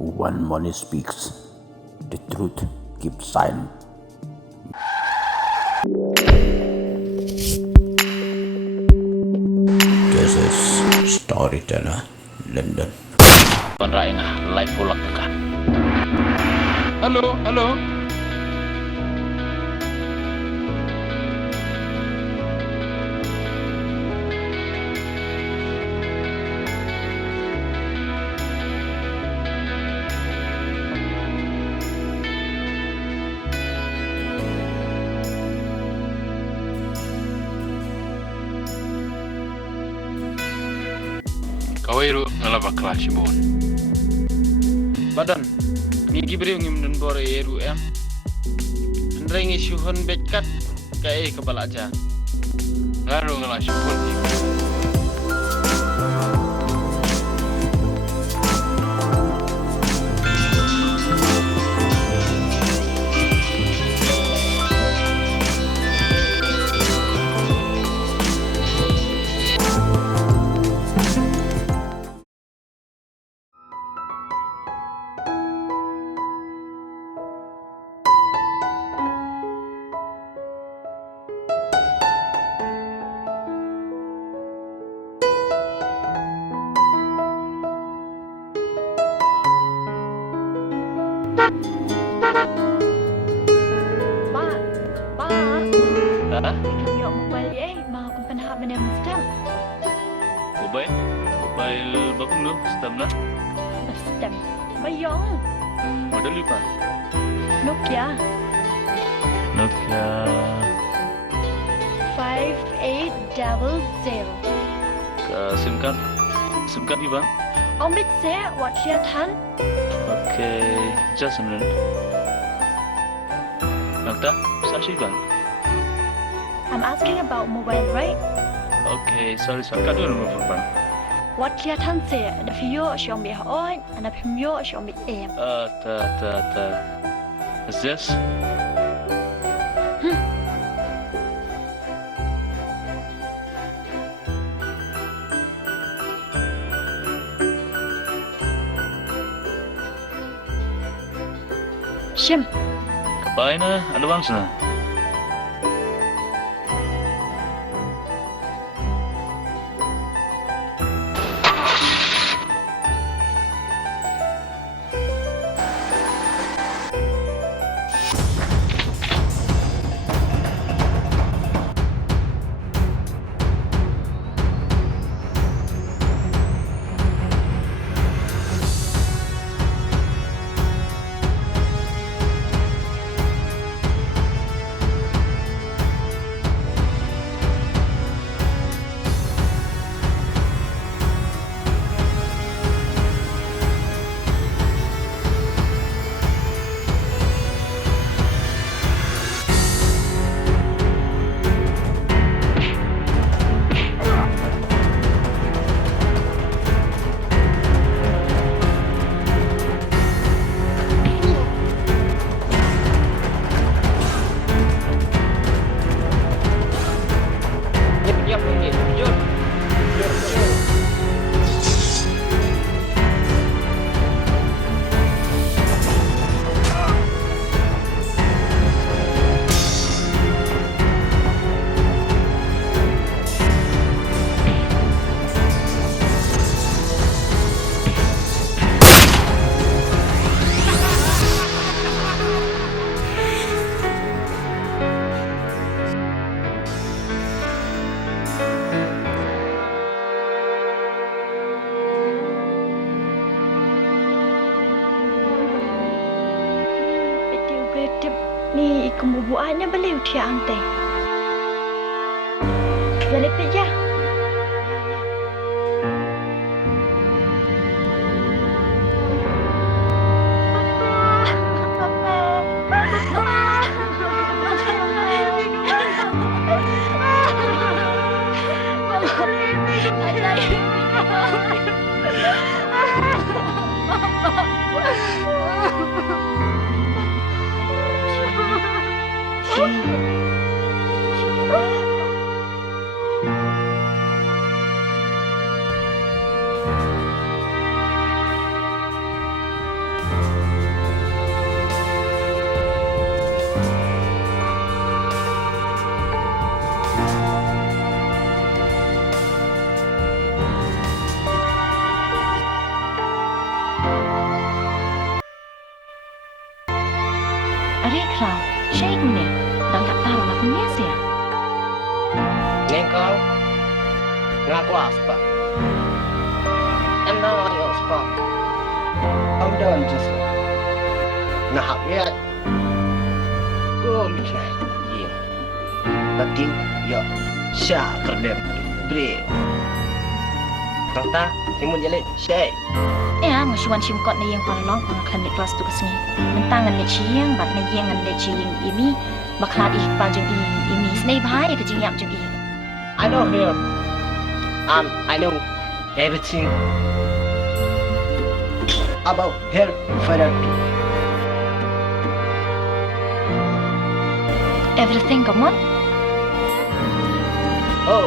When money speaks, the truth keeps silent. This is Storyteller London. Panraina live ulak ka. Halo. Kawairu ngalaba clash bon. Badan ngigi beri ngim bore eru em. Ndrengi syuhon bekat kae kepala aja. Ngaru ngala syuhon. Yok mobile mau pernah benar mesti. Mobile bakun lu stem lah. Mesti. Bayong. Model lupa. Nokia 5800. Ke SIM card ni bang. Ông biết xe what chia thân? Okay, just a minute. Nagta, sashi bang. I'm asking about mobile, right? Okay, sorry. Kadu nomor bang. What chia thân xe? Ada video som bi oi, ada video som bi em. Ta. Is this? Shim. Kapain na, advance na. Ni kemubuannya beliau tiang teh. Jadi pijah. Are klau, syai punya. Dan tak tahu lah punya sia. Ngengkong. Ngaku aspa. Anda ayo aspa. Om dan just. Nah, ya. Go mikna. Iya. Berarti ya sya kerdem bre. Tanta timun jale syai. Mashuan shimkot na yang paralong kung kan ni kelas tu kesini. Mentangan ni ciang, bat na yang ngan ni ciang ini, baklat ik paljeng ini snai bahaya ke jing yap jeng i. I know here. I know everything about her father. Everything come on. Oh,